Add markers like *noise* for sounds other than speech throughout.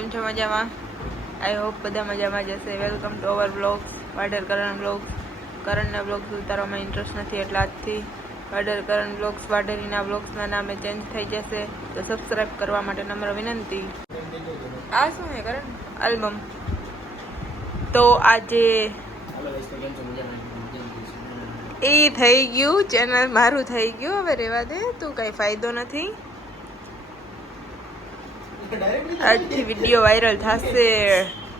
કેમ છો મજામાં? આઈ હોપ બધા મજામાં જશે welcome to our blogs Vadar Karan blogs કરણના blogs ઉતારવામાં ઇન્ટરેસ્ટ નથી એટલે આજથી વાડર કરણ બ્લોગ્સ વાડરીના બ્લોગ્સના નામે ચેન્જ થઈ જશે. તો સબસ્ક્રાઈબ કરવા માટે નમ્ર વિનંતી. આ શું છે કરણ આલ્બમ તો આજે એ થઈ ગયું ચેનલ મારું થઈ ગયું. હવે રેવા દે. તું કઈ ફાયદો નથી. આજથી વીડિયો વાયરલ થશે.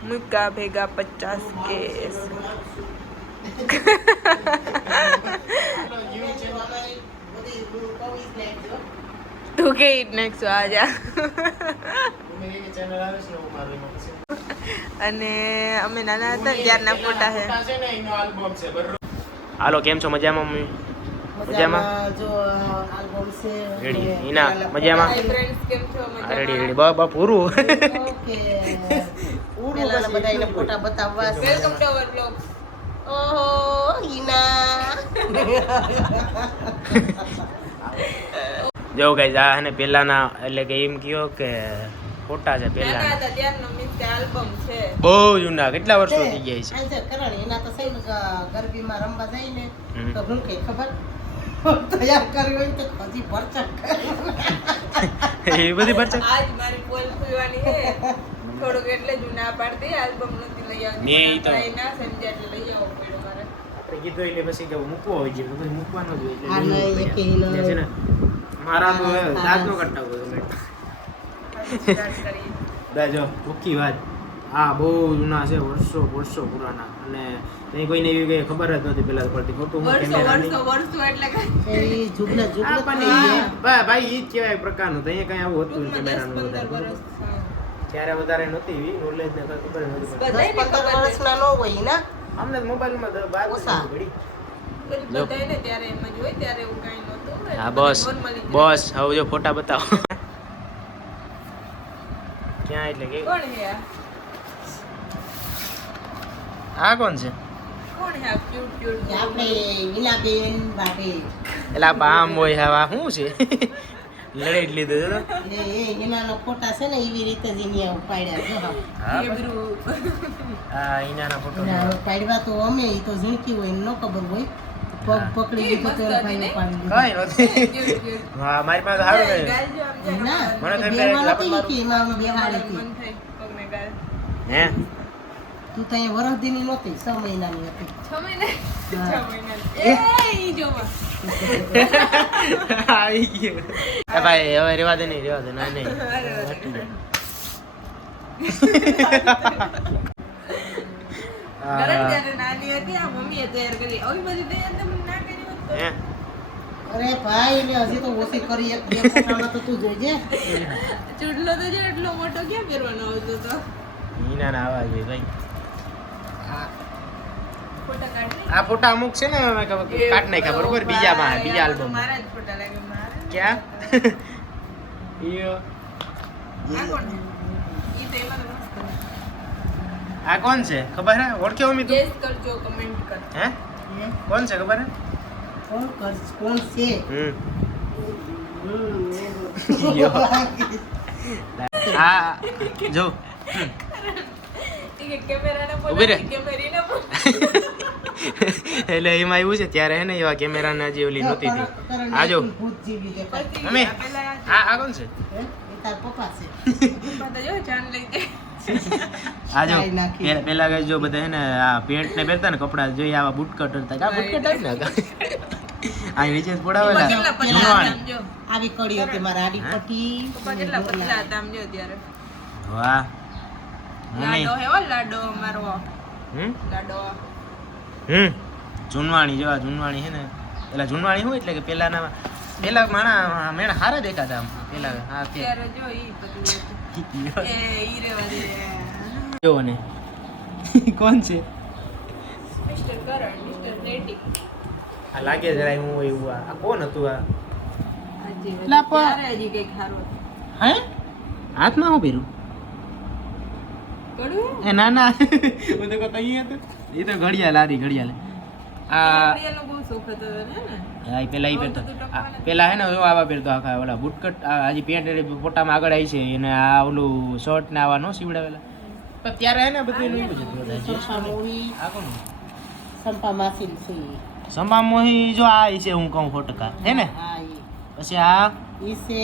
મુકા ભેગા પચાસ કેસ. તું કે ઈટ નાખશું આજા. અને અમે નાના હતા ત્યારના ફોટા છે. હાલો, કેમ છો? મજામાં મમ્મી? મજામાં? જો આલ્બમ છે રેડી. હિના મજામાં? કેમ છો? હા, રેડી રેડી. બસ બસ પૂરું. ઓકે. *laughs* પેલાના બધા એના ફોટા બતાવવા વેલકમ ટુ અવર બ્લોગ ઓહો હિના *laughs* જો ગાઈઝ આ હે ને એટલે કે એમ કયો કે ફોટા છે પેલા હતા ત્યારનો મીન્સ કે આલ્બમ છે. બહુ જૂના કેટલા વર્ષો થઈ ગયા છે? એના તો ગરબી ગરબીમાં રમવા જાય ને તો હું કઈ ખબર? તૈયાર કરી હોય તો હજી ભરચક એ બધી ભરચક આજ મારી પોલ ખુલવાની છે થોડુંક એટલે જ ના પાડતી આલ્બમ નથી લઈ આવતી. મેં તો- ના સમજ્યા એટલે લઈ આવો પડ્યો મારે. આપણે કીધું એટલે પછી કે મૂકવો હોય છે મૂકવાનો જ હોય આ એટલે છે ને મારા તો દાંત નો કટ્ટા હોય ગમે એટલા. સ્ટાર્ટ કરીએ. દા જો ચોખ્ખી વાત. હા બહુ જૂના છે વર્ષો વર્ષો પુરાના. અને ત્યાં કોઈને એવી કઈ ખબર જ નથી પેલા પડતી. ખોટું વર્ષો વર્ષો વર્ષો એટલે કઈ એ જુગલે જુગલે આપણને ઈ- બા- ભાઈ ઈ જ કહેવાય પ્રકારનું. તો અહીંયા કઈ આવું હતું કેમેરાનું ત્યારે વધારે નહોતી એવી નોલેજ ને ખબર નથી પડતી. પંદર વર્ષના ન હોય ને? અમને મોબાઈલમાં તો બાર ઓછા. ઘડી. છે. બધાયને ત્યારે એમ જ હોય ત્યારે એવું કાંઈ નહોતું હા બસ. બસ હવે જો ફોટા બતાવો. ક્યાં એટલે કે કોણ હે આ કોણ છે? એટલે હે આ બામ હોય હવા આ શું છે? લડી જ લીધું હતું. એટલે એ હિનાનો ફોટા છે ને એવી રીતે જ એને પાડ્યા હા. હા. હેબ્રુ. આ ઈનાના ફોટો પાડવા તો અમે એ તો ઝીણકી હોય એમ ન ખબર હોય. પગ પકડી તો પાડી કઈ. હા મારી પાસે સારું. ના મને કે એમાં બેહાડી હતી. ગાલ. હે? તું તો અહીંયા વરસદીની નહોતી છ મહિનાની હતી. છ મહિના? *laughs* ભાઈ હવે રેવા દે નહીં રેવા દે ના નહીં. *laughs* અરે, ના ભાઈ એટલે હજી તો ઓછી કરી એક બે તો તું જોઈજે ચૂડલો તો જો એટલો મોટો ક્યાં પહેરવાનો આવતો તો? ઈના ના આવા જોઈએ ભાઈ. આ ફોટા અમુક છે ને કાટ નાખ્યા બરોબર? બીજામાં બીજા આલ્બમ ક્યાં? આ કોણ છે? ખબર હે? ઓળખ્યો મી તું ગેસ કરજો કમેન્ટ કર હે? કોણ છે ખબર હે? કોણ કર કોણ છે? હમ. હમ, આ *laughs* *laughs* જો ઈ કે કેમેરાને ઊભી રહે. બોલાવી કેમેરીને બોલાવી. *laughs* એટલે એમાં એવું છે ત્યારે હે ને એવા કેમેરા જે ઓલી નહોતી હતી આ જો અમે. આ આ કોણ છે હે? એ તાર પપ્પા છે પપ્પા તો જો જાન લઈ જાય. આ જો કાંઈ નાખી. પેલા જો બધા હે ને આ પેન્ટ ને પહેરતા ને કપડા જોઈ આવા બુટકટ હતા આ બૂટ કટર ને આ નીચે પડાવેલા કેટલા પતલા હતા જૂનવાણી. આમ જો. આવી કડી હતી મારા આડી હે? કેટલા પતલા હતા આમ જો ત્યારે વાહ લાડો હે લાડો મારો હમ? લાડો. હમ? જૂનવાણી જેવા જૂનવાણી હે ને. પેલા જૂનવાણી હોય એટલે કે પેલાના પેલા માણા મેણા હારા દેખાતા આમ. પેલા હા ત્યારે જો ઈ બધું એ *laughs* ઈ રેવા દે જો ને. *laughs* કોણ છે? મિસ્ટર કરણ મિસ્ટર રેડ્ડી આ લાગે જરા હું એવું આ. કોણ હતું આ. હે? હાથમાં હું પહેર્યું? કડવું એ ના ના. હું તો કહું હતું. એ તો ઘડિયાળ આરી ઘડિયાળ. આ બહુ શોખ હતો ને? હા, પેલા ઈ પહેરતો. આ પેલા હે ને જો આવા પહેરતો આખા ઓલા બુટકટ હજી પેન્ટ ફોટામાં આગળ આવી છે અને આ ઓલું શર્ટ ને આવા નો સીવડાવેલા. પણ ત્યારે હે ને બધું એવું જ હતું. સંપા માસી સંપા મોહી. જો આ છે હું કહું ફોટકા. હે ને? પછી આ? ઈ છે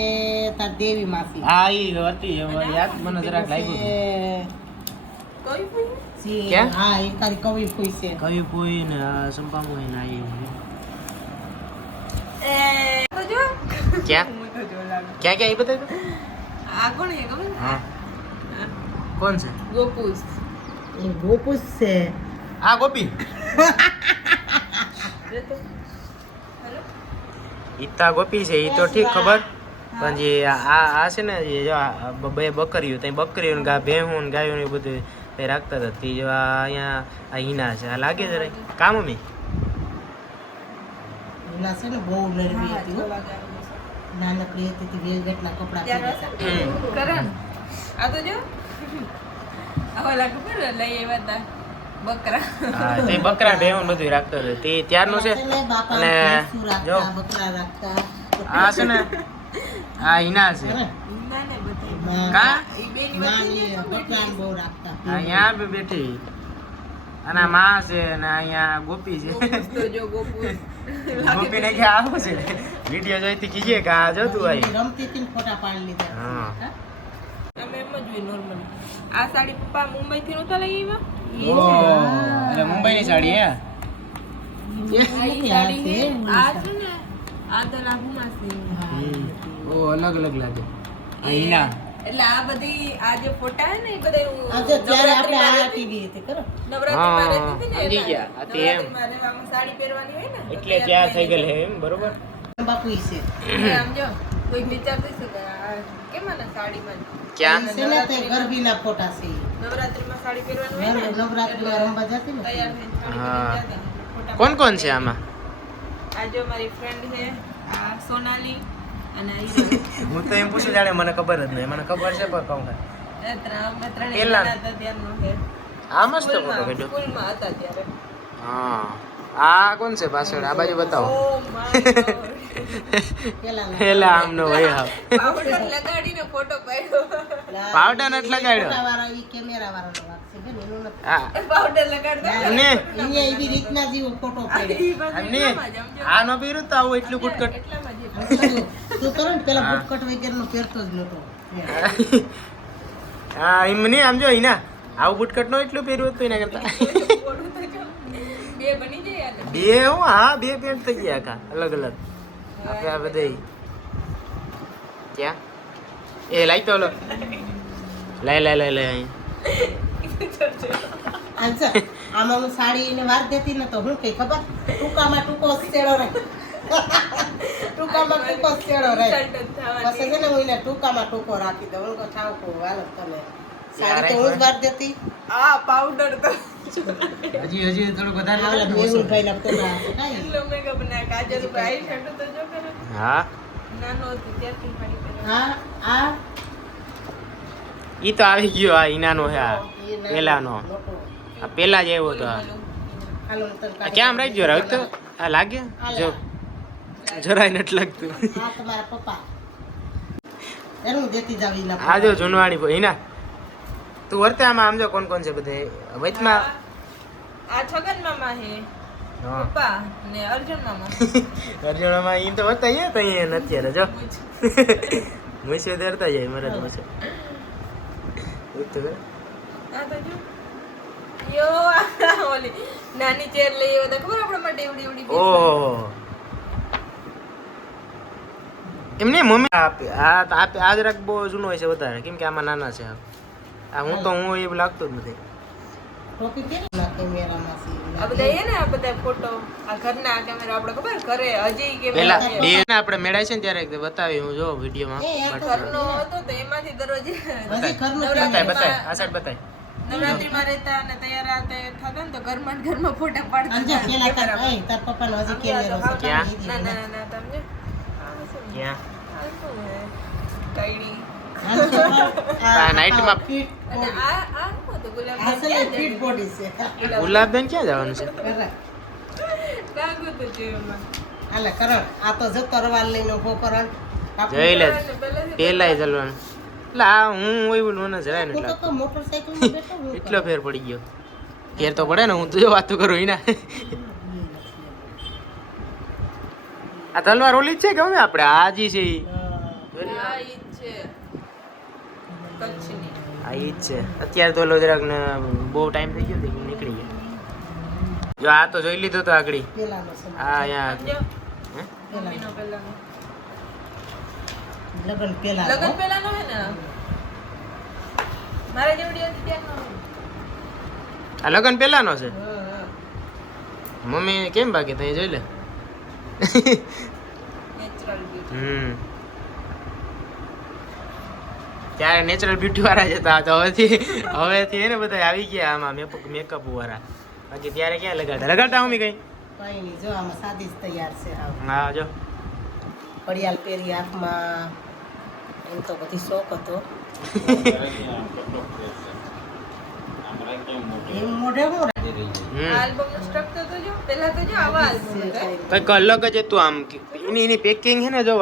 તાર દેવી માસી. આ ઈ હતી યાદ મને જરાક લાગ્યું હતું. કોઈ પણ સી- ક્યાં? હા ઈ તારી કવિ ફૂઈ છે. sumpah પુઈ ને આ Eh. એ તો જો. ક્યાં? ક્યાં ક્યાં ઈ બતાવી. આ કોણ છે ખબર? હા. કોણ છે? ગોપુસ એ ગોપુસ છે. આ ગોપી. ઈતા ગોપી છે એ તો ઠીક ખબર? પણ જે આ આ છે ને જે જો બે બકરીઓ ત્યાં બકરીઓ ને ગા ભેહું ને ગાયો ને એ બધું તે રાખતા હતા તે જો આ અહીંયા આ હીના છે આ લાગે જરા કામ મમ્મી ઓલા છે ને બહુ નરમી હતી હો. નાનકડી હતી તે વેલવેટના કપડાં પહેરે છે. કરણ આ તો જો આવા લાગે ખબર લઈ આવ્યા તા બકરા હા તે બકરા ભેહું ને બધું રાખતા હતા તે ત્યારનું છે ને બાપા અને ભેંસું જો રાખતા બકરા રાખતા આ છે ને આ હીના છે હે? ના ને બધી ના- કા ઈ બેની ના, વચ્ચે ઈ બકરાને બહુ રાખતા આ અહીંયા બી બેઠી. અને આ માં છે ને અહીંયા ગોપી છે. તો જો ગોપુસ ગોપી ને ક્યાં આવું છે? વીડિયો જોઈતી કીજે કે આ જો તું આવી રમતી તીન ફોટા પાડી લીધા. હા. હા? અમે એમ જ હોય નોર્મલ આ સાડી પપ્પા મુંબઈ થી નહોતા લઈ આવ્યા? એટલે મુંબઈ મુંબઈની સાડી હે? આ ઈ નથી, આ સાડી છે, છે આ છે ને આ તો લાભુમાં છે. ઓ અલગ અલગ લાગે. આ હીના. એટલે આ બધી આ જે ફોટા હે ને એ બધા હું ત્યારે આપણે આ ટીવી હતી કરો નવરાત્રી હા, હતી ને સમજી ગયા. આ તે એમ. સાડી પહેરવાની હોય ને એટલે ત્યાં થઈ ગયેલ હે એમ બરોબર? બાપુ ઈ છે. આમ જો કોઈ વિચારતું હશે કે કેમ આના સાડીમાં? ક્યાં? છે ને તે ગરબીના ફોટા છે. નવરાત્રીમાં સાડી પહેરવાની હોય ને નવ- નવરાત્રીમાં રમવા જતી ને? તૈયાર થઈને કોણ કોણ છે આમાં? આ જો મારી ફ્રેન્ડ છે આ સોનાલી. *laughs* હું તો એમ પૂછું જાણે મને ખબર જ નહીં. મને ખબર છે પણ કહું આ મસ્ત ફોટો કાઢ્યો હા. આ કોણ છે પાછળ? આ બાજુ બતાવો. પેલા *laughs* આમનો ભાઈ હા પાવડર લગાડીને ફોટો પાડ્યો. પાવડર નથી લગાડ્યો. ઈ પાવડર લગાડતા એમને અહીંયા એવી રીતના જેવો ફોટો પાડ્યો. આ નો પીરું તો આવું એટલું કુટકટ. એટલામાં જ. તું કરો ને પેલા બુટકટ વગેરેનો પહેરતો જ નહોતો હા એમ નહીં આમ જો ઈના. આવું બુટકટ નો એટલું પહેર્યું હતું એના કરતા. તો બે બની જાય આને. બે હું હા બે પેન્ટ થઈ ગયા આખા અલગ અલગ. આપણે આ બધા ક્યાં? એ લાઈ તો લો લાય લાય અહીં. આમ હું સાડી ને વાર દેતી ને તો હું કઈ ખબર? ટૂંકામાં ટૂંકો શેડો રહે. *laughs* ટૂંકામાં ટૂંકો શેડો રહે પછી છે ને હું એને ટૂંકામાં ટૂંકો રાખી દઉં. હું કહું, ઠાવ કહું, હાલો તમે. સાડી તો હું જ વાર દેતી. આ પાવડર તો હજી હજી થોડું ઓલા મેહુલભાઈના ફોટા *laughs* હશે, કાંઈ એટલો મેકઅપ ને કાજલ ભાઈ શર્ટ તો જો કરે હા? નાનો હતો ત્યારથી સાડી હા આ? ઈ તો આવી ગયો આ ઈનાનો હે આ પેલાનો. આ પેલા જ આવ્યો તો આ. ક્યાં રાખ જો રાખ તો આ લાગે? જો. જરાય નથી લાગતું. આ તમારા પપ્પા. એનું દેતી જાવ ઈના આ જો જુનવાણી ભાઈ ના તું વર્તે આમાં આમ જો કોણ કોણ છે બધે? વચમાં આ છગન મામા હે પપ્પા ને અર્જુન મામા. *laughs* અર્જુનમાં ઈ તો વર્તા અહીંયા તો અહીંયા અત્યારે જો. *laughs* મુસે ધરતા જાય મરદ મુસે આ તો જો. યો આ ઓલી નાની ચેર લઈ આવ્યો તો ખબર આપણા એવડી ઓહો. એમને મમ્મી આ આ આ- આ રાખ બહુ જૂનો હોય છે વધારે કેમ કે આમાં નાના છે આ. હું તો હું એવું લાગતું જ નથી. ટોપી પહેરી ના કેમેરામાં છે. આ બધા એ ને આ બધા ફોટો આ ઘરના કેમેરા આપણે મેળાય છે ને ત્યારે એક બતાવી હું જો વિડીયોમાં. તો બતાય બતાય આ સાઈડ બતાય. નવરાત્રીમાં રહેતા અને તૈયાર આ તે થતા ને તો ઘરમાં ઘરમાં ફોટા પાડતા. તાર પપ્પાનો હજી કેમેરો છે ક્યાં? કાઢી ના ના ના તમને? આ શું? ક્યાં? કઈડી. હાલ નાઇટમાં ગુલાબબેન ક્યાં જવાનું છે? કરણ આ તો જો તરવાર લઈને ઊભો કરણ જોઈ લે. પેલા ચાલવાનું એટલે આ હું એવું મને જરાય હું નથી તો લાગતું. કહું, મોટરસાઇકલમાં બેઠો હું એટલો ફેર પડી ગયો. ફેર તો પડે ને હું તો જો વાતો કરું એના આ તલવાર ઓલી છે કે અમે આપણે? આ જી છે ઈ. આ ઈ જ છે. અત્યારે તો ઓલો જરાક ને બહુ ટાઈમ થઈ ગયો નીકળી ગયો. જો આ તો જોઈ લીધો તો આગળ. હા અહીંયા લગન હે? લગન પેલા નો હે ને? મારે જેવડી હતી ત્યારનો. આ લગન પેલાનો છે. મમ્મી કેમ બાકી? તઈ જોઈ લે. હમ. ત્યારે નેચરલ બ્યુટી વાળા જતા હતા તો હવેથી હવેથી એને બધા આવી ગયા આમાં મેકઅપ મેકઅપ વાળા. બાકી ત્યારે ક્યાં લગાડતા? લગાડતા મમ્મી કઈ? કઈ નહીં જો આમાં સાદી જ તૈયાર છે હા જો. ઘડિયાળ પહેરી આંખમાં એમ તો બધી શોખ હતો. *laughs* કંઈક અલગ જ હતું આમ એની એની પેકિંગ છે ને જો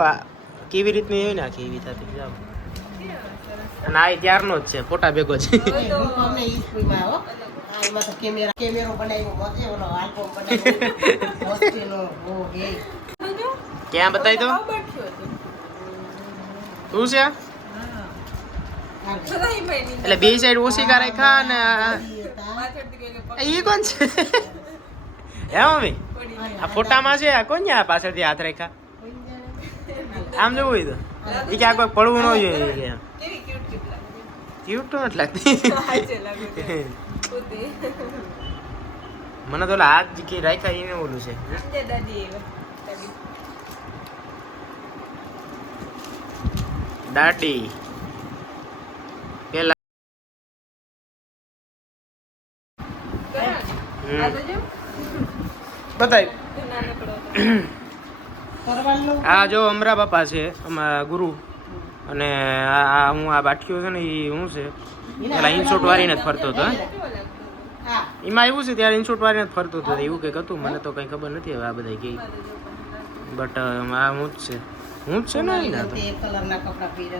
કેવી રીતની હોય નાખી એવી થતી જાવ અને આ ત્યારનો જ છે ફોટા ભેગો છે. ક્યાં બતાવી હતું. શું છે? એટલે બે સાઈડ ઓશિકા રાખ્યા ને એ કોણ છે? હે, મમ્મી? આ ફોટામાં છે, આ કોણ આ પાછળથી હાથ રાખ્યા? આમ જોવું હોય તો. એ કે કોઈ પડવું ન જોઈએ ક્યુટ નથી લાગતી. મને તો હાથ કે રાખ્યા એને ઓલું છે. દાટી પેલા કરણ આ તો જો બતાવી આ જો અમરા બાપા છે અમારા ગુરુ. અને આ આ હું આ બાટકીઓ છે ને એ હું છે. પેલા ઇન્સોટ વાળીને જ ફરતો હતો એમાં એવું છે ત્યારે ઇન્સોટ વાળીને જ ફરતો હતો એવું કંઈક હતું? મને તો કંઈ ખબર નથી હવે આ બધા કે. બટ આ હું જ છે. હું જ છે ને એના તો કલરના કપડા પહેરે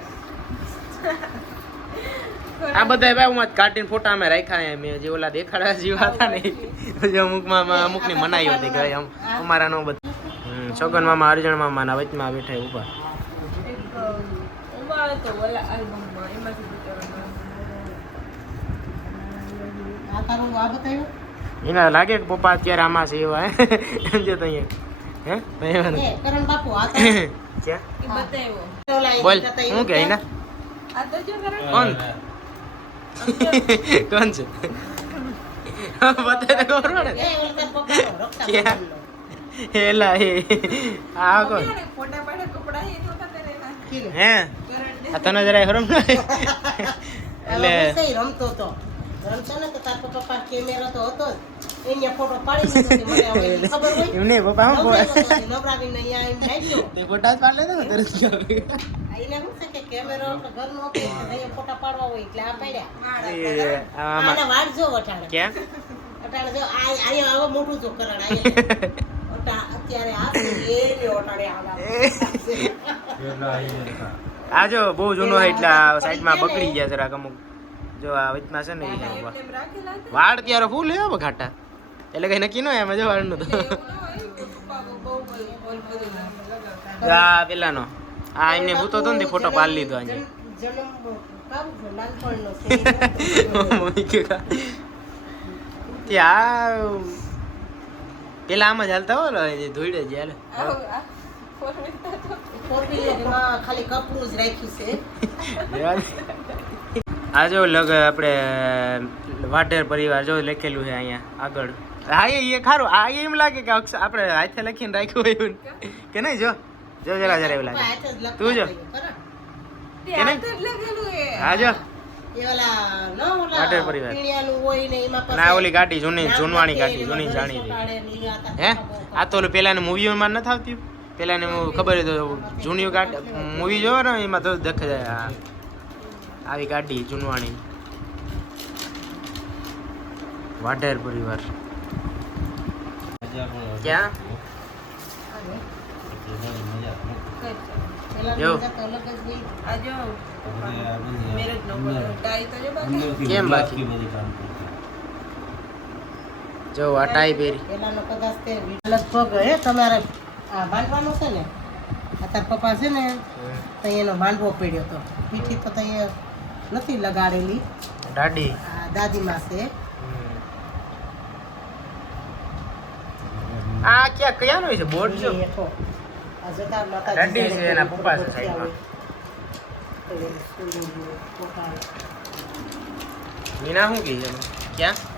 *laughs* આ બધા ભાઈ હું કાઢીને ફોટા અમે રાખ્યા મેં જે ઓલા દેખાડા જેવા હતા ને. પછી અમુક મામા અમુક અમુકની મનાઈ હતી કે આમ અમારા નો બધા છગન મામા અર્જણ મામા ના વચમાં બેઠા બતાવ્યું એના લાગે કે પપ્પા અત્યારે આમાં છે એવા એમ જો તો હે? કરણ બાપુ આ ક્યાં? બતાવ્યો બોલ. શું હું કે એના? આ તો જો કરણ કોણ? કોણ છે? બતાવે તો ખબર પડે. એલા એ આ કોણ. હે? આ તને જરા હરમ એટલે હું રમતો તો. રમતો ને તો તારા પપ્પા કેમેરો તો હતો જ. એને ફોટો પાડી કે મને હવે ખબર હોય. એમ નહીં પપ્પા હું નવરાવીને અહીંયા એમ નાખ્યો. તે ફોટા જ પાડ લેતો ને તરત ગયો. આ એને શું છે કે કેમેરો ઘરનો હતો એટલે અહીંયા ફોટા પાડવા હોય એટલે આ પાડ્યા. એ આના વાળ જો અટાણે ક્યાં અટાણે જો આ અહીંયા આવો મોટું જો કરણ અટા- અત્યારે આ છે, એને આવા. આ જો બહુ જૂનો છે એટલે સાઈડમાં બગડી ગયા જરાક અમુક. જો આ વચમાં છે ને એ વાળ ત્યારે ફૂલ લેવા ઘાટા એટલે કઈ નક્કી ન હોય એમાં જવાનું તો. *laughs* આ પેલાનો. આ એમને ભૂતો હતો ને ફોટો પાડી લીધો આજે. ત્યાં પેલા આમ જ હાલતા હોય ને ધોઈડે જ હાલે. આ જો લગ આપણે વાટેર પરિવાર જો લખેલું છે અહીંયા આગળ. હા એ એ ખારું. આ એમ લાગે કે આપણે હાથે લખીને રાખ્યું હોય એવું. કે નહીં જો. જો જરા જરા એવું લાગે. તું જો. કે નહીં? હા જો. ન ઓલા ગાડી જૂની જૂનવાણી ગાડી જૂની જાણી હે? આ તો પેલાની મૂવીઓમાં નથી આવતી પેલાની ખબર તો જૂની ગાડી મૂવી જોવો ને એમાં તો દેખાય આવી ગાડી જૂનવાણી. વાઢેર પરિવાર. ક્યાં કેમ બાકી? જો આ ટાઈ પહેરી કદાચ તે લગભગ હે તમારે આ બાંધવાનો છે ને આ તાર પપ્પા છે ને તો એનો બાંધવો પડ્યો તો પીઠી તો ત્યાં નથી લગાડેલી દાદી આ દાદીમાં છે આ ક્યાં કયાનો છે? બોર્ડ છે? દાદી છે, એના પપ્પા છે સાઈડમાં. મીના શું કહે છે? ક્યાં?